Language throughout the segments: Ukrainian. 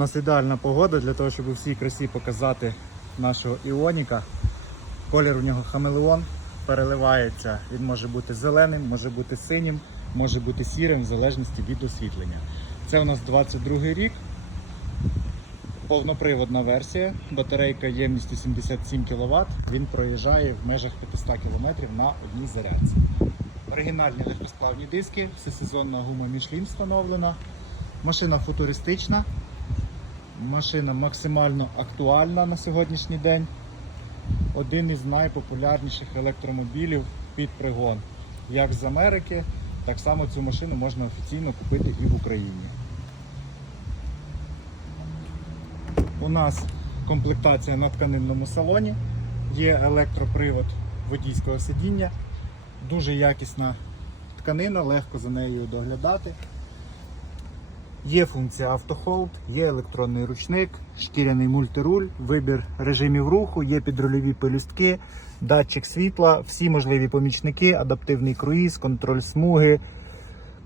У нас ідеальна погода для того, щоб у всій красі показати нашого іоніка. Колір у нього хамелеон переливається. Він може бути зеленим, може бути синім, може бути сірим в залежності від освітлення. Це у нас 22 рік. Повноприводна версія, батарейка ємністю 77 кВт. Він проїжджає в межах 500 км на одній зарядці. Оригінальні легкосплавні диски, всесезонна гума Michelin встановлена. Машина футуристична, машина максимально актуальна на сьогоднішній день. Один із найпопулярніших електромобілів під пригон. Як з Америки, так само цю машину можна офіційно купити і в Україні. У нас комплектація на тканинному салоні, є електропривод водійського сидіння, дуже якісна тканина, легко за нею доглядати. Є функція автохолд, є електронний ручник, шкіряний мультируль, вибір режимів руху, є підрульові пелюстки, датчик світла, всі можливі помічники, адаптивний круїз, контроль смуги,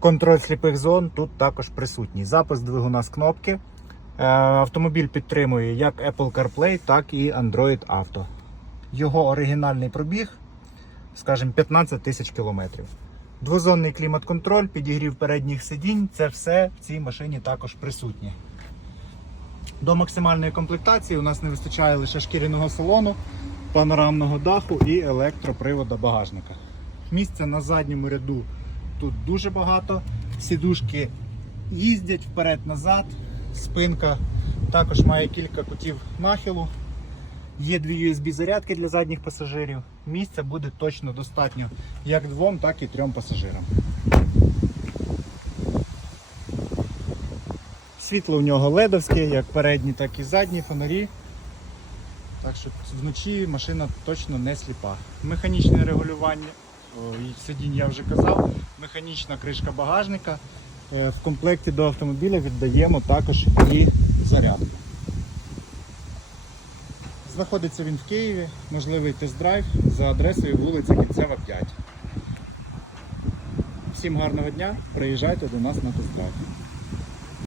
контроль сліпих зон тут також присутній. Запис двигуна з кнопки. Е, Автомобіль підтримує як Apple CarPlay, так і Android Auto. Його оригінальний пробіг, скажімо, 15 тисяч кілометрів. Двозонний клімат-контроль, підігрів передніх сидінь це все в цій машині також присутнє. До максимальної комплектації у нас не вистачає лише шкіряного салону, панорамного даху і електропривода багажника. Місця на задньому ряду тут дуже багато. Сідушки їздять вперед-назад, спинка також має кілька кутів нахилу. Є дві USB зарядки для задніх пасажирів. Місця буде точно достатньо як двом, так і трьом пасажирам. Світло в нього ледовське, як передні, так і задні фонарі. Так що вночі машина точно не сліпа. Механічне регулювання сидінь я вже казав, механічна кришка багажника. Е, В комплекті до автомобіля віддаємо також і зарядку. Знаходиться він в Києві, можливий тест-драйв за адресою вулиця Кінцева 5. Всім гарного дня, приїжджайте до нас на тест-драйв.